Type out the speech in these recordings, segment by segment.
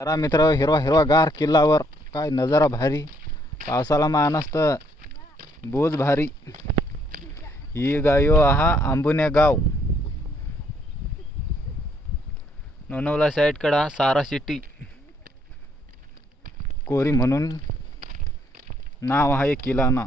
जरा मित्र हिरवा हिरवा गार किल्लावर काय नजारा भारी. पावसाला मानस तर बोज भारी. ही गायो आहा आंबुने गाव नोनवला साईड कडा सारा सिटी कोरी म्हणून नाव आहे किल्लाना.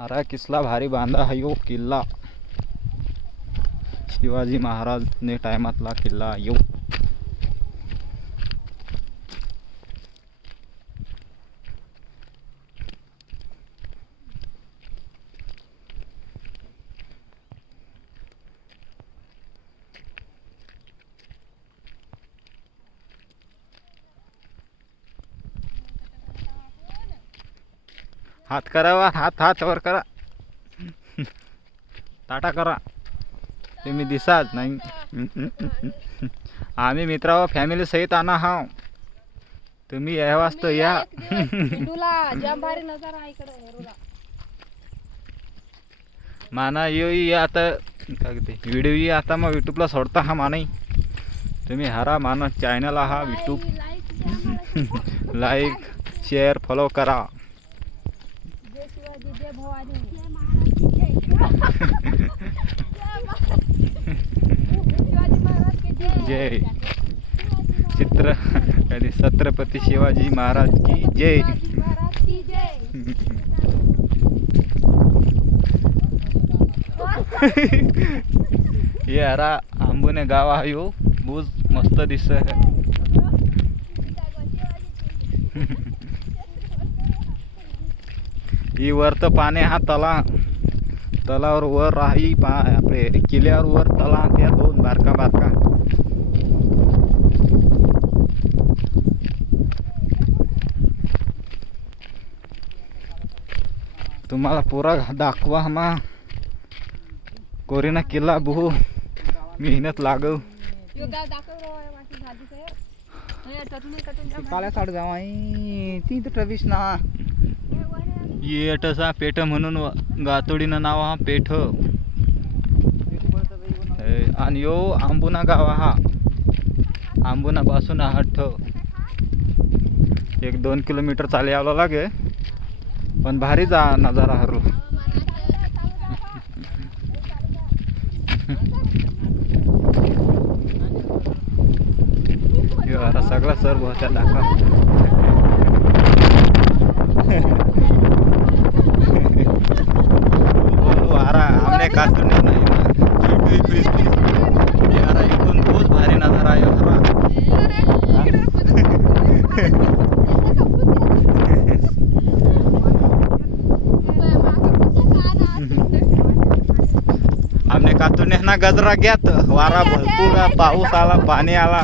अरे किसला भारी बांधा है यो किल्ला. शिवाजी महाराज ने टायमातला किल्ला यो. हात करावा, हात हात वर करा, टाटा करा. तुम्ही दिसाच नाही. आम्ही मित्रावर फॅमिली सहित आणा हाव. तुम्ही या वाजता या. माना यो आता व्हिडिओ ये आता मग यूट्यूबला सोडता हा मानाई. तुम्ही हरा माना चॅनल हा यूट्यूब लाईक शेअर फॉलो करा. जय छत्रपती शिवाजी महाराज की जय. ये हरा आंबुने गाव आहे हो. बूज मस्त दिसत है. ही वरत पाणी हा तलावर वर राही आपले किल्ल्यावर वर तला त्या दोन बारका बारका. तुम्हाला पुरा दाखवा मा कोरीना किल्ला बहु मेहनत लागव. काळ्या साड गाव आहे ती तर ट्रविश ना. ये अटसा पेठ म्हणून गातोडीनं नाव हा पेठ. आणि यो आंबुना गाव हा. आंबुना पासून हट्ट 1-2 किलोमीटर चाले यावं लागे. पण भारी जा नजारा हरलो. अरे सगळा सर बहुत्या दाखवा. हमने काटून नाही यारा इथून बहुत भारी नजारा आहे हरा. हमने काटून ना गजरा घ्यात. वारा भरपूर पाऊस आला पाणी आला.